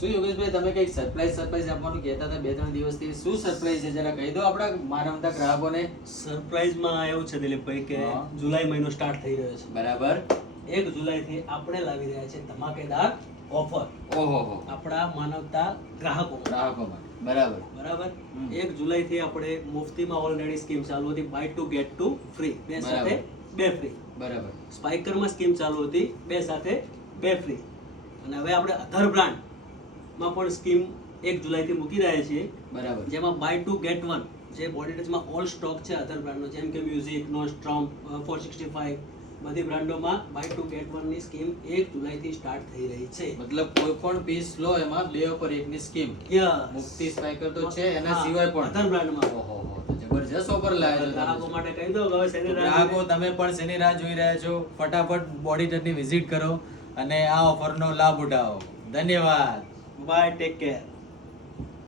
શું યોગેશભાઈ તમે કઈક સરપ્રાઈઝ આપવાનું કહેતા હતા 2-3 દિવસથી, શું સરપ્રાઈઝ છે જરા કહી દો આપણા માનવતા ગ્રાહકોને. સરપ્રાઈઝમાં એવું છે દિલીપભાઈ કે હા. જુલાઈ મહિનો સ્ટાર્ટ થઈ રહ્યો છે. બરાબર. 1 જુલાઈથી આપણે લાવી રહ્યા છે ધમાકેદાર ઓફર ઓહો આપણા માનવતા ગ્રાહકો માટે. ગ્રાહકો માટે. બરાબર. બરાબર. હમ. 1 જુલાઈથી આપણે મુફ્તીમાં ઓલરેડી સ્કીમ ચાલુ હતી, buy two get two free, બે બરાબર. સાથે બે ફ્રી. બરાબર. સ્પાઇકરમાં સ્કીમ ચાલુ હતી, બે સાથે બે ફ્રી. અને હવે આપણે અધર બ્રાન્ડમાં પણ સ્કીમ 1 જુલાઈથી મૂકી રહ્યા છીએ, બરાબર. જેમાં બાય ટુ ગેટ વન, જે બોડી ટચમાં ઓલ સ્ટોક છે અધર બ્રાન્ડનો, જેમ કે મ્યુઝિક, નોસ્ટ્રોમ, 465, બધી બ્રાન્ડોમાં બાય ટુ ગેટ વન ની સ્કીમ 1 જુલાઈથી સ્ટાર્ટ થઈ રહી છે. મતલબ કોઈ પણ પીસ લો એમાં 2 ઉપર 1 ની સ્કીમ. Yes. મુક્તિ સ્પાઇકર તો છે, એના હા, સિવાય પણ અધર બ્રાન્ડમાં. ઓહો તો જબરજસ્ત ઓફર લાવ્યા છો ગ્રાહકો તમે. માટે કહી દો કે હવે શેની રાહ ગ્રાહકો જોઈએ? તમે પણ શેની રાહ જોઈ રહ્યા છો? ફટાફટ બોડી ટચની વિઝિટ કરો અને આ ઓફરનો લાભ ઉઠાવો. ધન્યવાદ. Bye, take care.